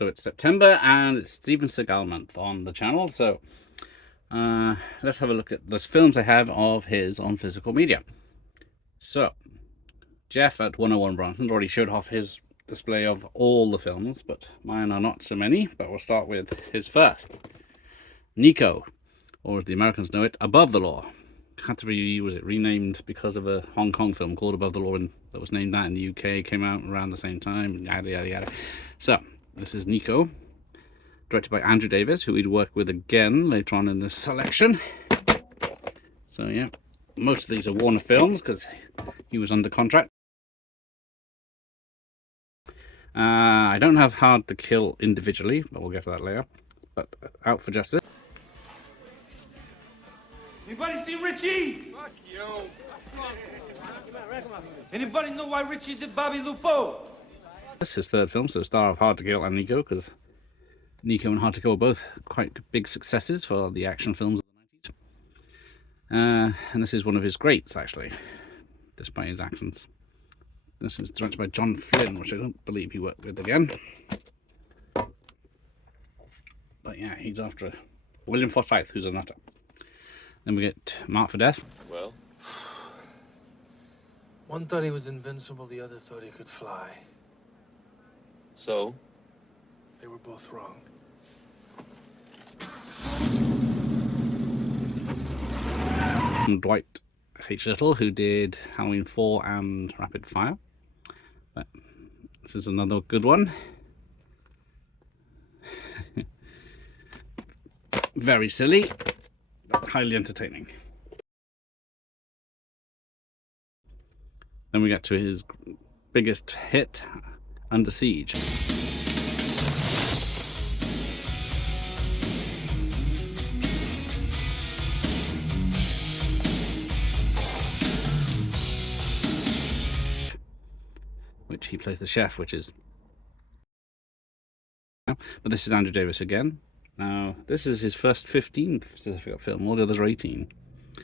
So it's September and it's Steven Seagal month on the channel. So let's have a look at those films I have of his on physical media. So Jeff at 101 Bronson already showed off his display of all the films, but mine are not so many. But we'll start with his first, Nico, or as the Americans know it, Above the Law. Had to be, was it renamed because of a Hong Kong film called Above the Law, and that was named that in the UK, came out around the same time, yada yada yada. So this is Nico, directed by Andrew Davis, who we'd work with again later on in this selection. So yeah, most of these are Warner films because he was under contract. I don't have Hard to Kill individually, but we'll get to that later. But Out for Justice. Anybody see Richie? Fuck you. Anybody know why Richie did Bobby Lupo? This is his third film, so star of Hard to Kill and Nico, because Nico and Hard to Kill are both quite big successes for the action films of the 90s. And this is one of his greats, actually, despite his accents. This is directed by John Flynn, which I don't believe he worked with again. But yeah, he's after William Forsythe, who's a nutter. Then we get Marked for Death. Well, one thought he was invincible, the other thought he could fly. so? They were both wrong. And Dwight H. Little, who did Halloween 4 and Rapid Fire. But this is another good one. Very silly, but highly entertaining. Then we get to his biggest hit, Under Siege. Which he plays the chef, which is... But this is Andrew Davis again. Now, this is his first 15 certificate film. All the others are 18. So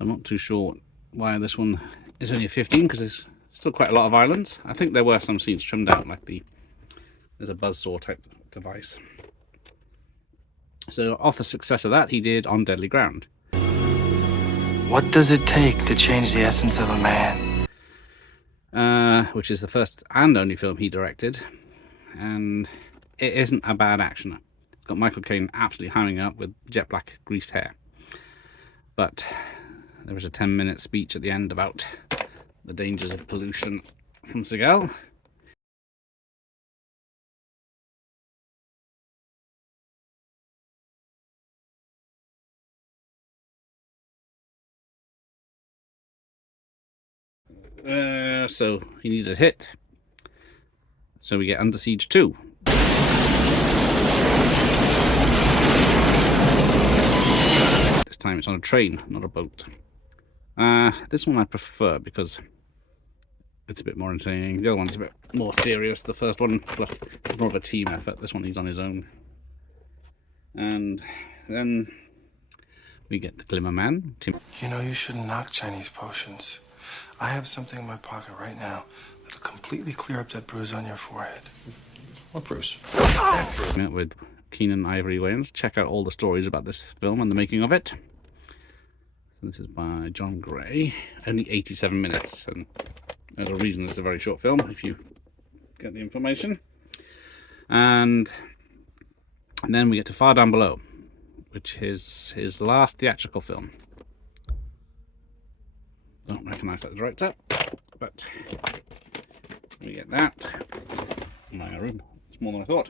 I'm not too sure why this one is only a 15, because there's still quite a lot of violence. I think there were some scenes trimmed out, like there's a buzzsaw type device. So off the success of that, he did On Deadly Ground. What does it take to change the essence of a man? Which is the first and only film he directed. And it isn't a bad action. It's got Michael Caine absolutely hamming up with jet black greased hair. But there was a 10-minute speech at the end about the dangers of pollution from Seagal. So he needed a hit. So we get Under Siege 2. This time it's on a train, not a boat. This one I prefer because it's a bit more entertaining. The other one's a bit more serious. The first one, plus it's more of a team effort. This one he's on his own. And then we get the Glimmer Man. You know, you shouldn't knock Chinese potions. I have something in my pocket right now that'll completely clear up that bruise on your forehead. What Bruce? With Keenan Ivory Wayans. Check out all the stories about this film and the making of it. So this is by John Gray. Only 87 minutes, and there's a reason it's a very short film if you get the information. And then we get to Far Down Below, which is his last theatrical film. Don't recognise that director, but we get that. My room, it's more than I thought.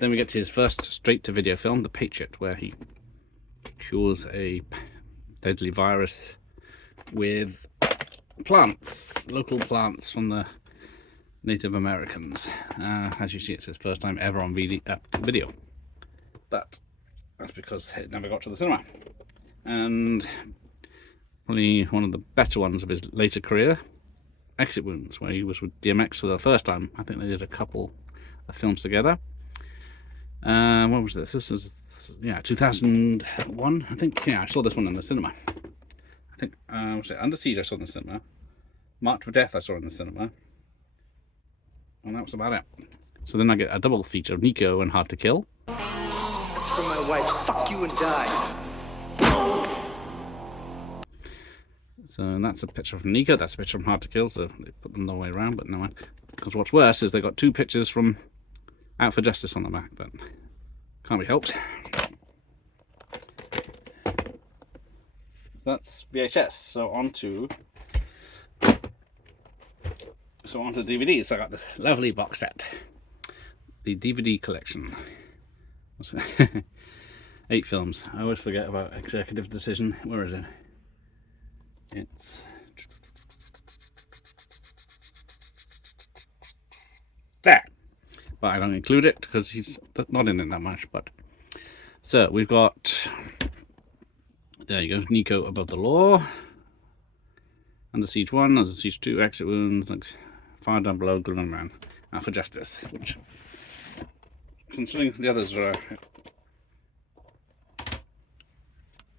Then we get to his first straight-to-video film, The Patriot, where he cures a deadly virus with plants, local plants from the Native Americans. As you see, it's his first time ever on video, but that's because it never got to the cinema. And probably one of the better ones of his later career, Exit Wounds, where he was with DMX for the first time. I think they did a couple of films together. What was this? This is, yeah, 2001, I think. Yeah, I saw this one in the cinema. I think, was it Under Siege I saw in the cinema. Marked for Death I saw in the cinema. And that was about it. So then I get a double feature of Nico and Hard to Kill. That's from my wife. Fuck you and die. So that's a picture from Nico, that's a picture from Hard to Kill, so they put them the way around, but no one. Because what's worse is they got 2 pictures from Out for Justice on the back, but can't be helped. That's VHS. So onto DVDs. So I got this lovely box set, the DVD collection. What's it? 8 films. I always forget about Executive Decision. Where is it? It's there, but I don't include it because he's not in it that much. But so we've got, there you go, Nico Above the Law, Under Siege 1, Under Siege 2, Exit Wounds, like Fire Down Below, Glimmering Man, Out for Justice, which, considering the others are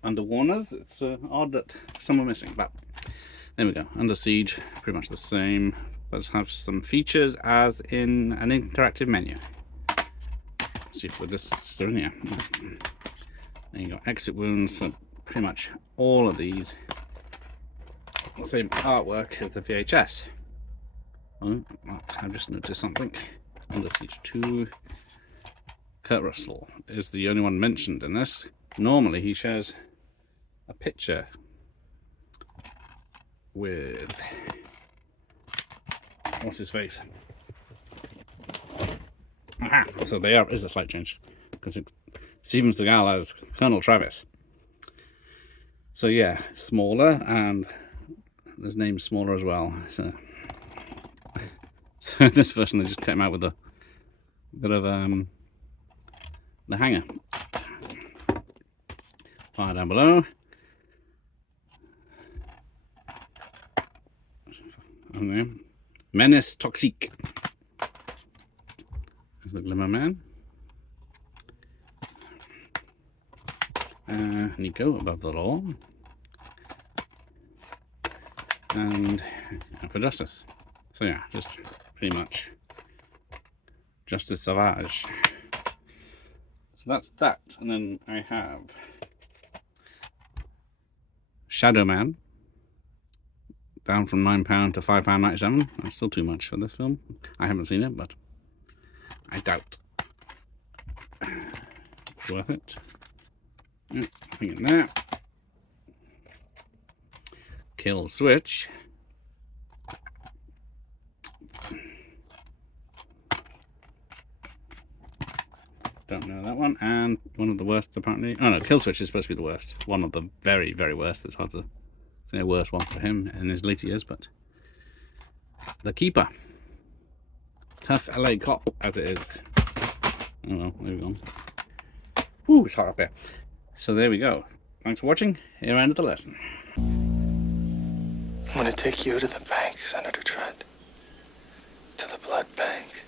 under Warner's, it's odd that some are missing, but there we go. Under Siege, pretty much the same. Let's have some features as in an interactive menu. Let's see if we're just doing here. There you go, Exit Wounds, so pretty much all of these, the same artwork as the VHS. Oh, I've just noticed something. Under Siege 2, Kurt Russell is the only one mentioned in this. Normally he shares a picture with, what's his face? Aha! So there is a slight change because Steven Seagal as Colonel Travis. So yeah, smaller, and his name's smaller as well. So this version they just came out with a bit of the hanger. Fire Down Below. Okay. Menace Toxique. There's the Glimmer Man. Nico Above the Law. And Out for Justice. So yeah, just pretty much Justice Savage. So that's that. And then I have Shadow Man. Down from £9 to £5.97. That's still too much for this film. I haven't seen it, but I doubt it's worth it. Yeah, nothing in there. Kill Switch. Don't know that one. And one of the worst, apparently. Oh no, Kill Switch is supposed to be the worst. One of the very, very worst. It's hard to say a worse one for him in his later years, but The Keeper. Tough LA cop, as it is. Oh well, there we go. Ooh, it's hot up here. So there we go. Thanks for watching. Here ended the lesson. I'm gonna take you to the bank, Senator Trent. To the blood bank.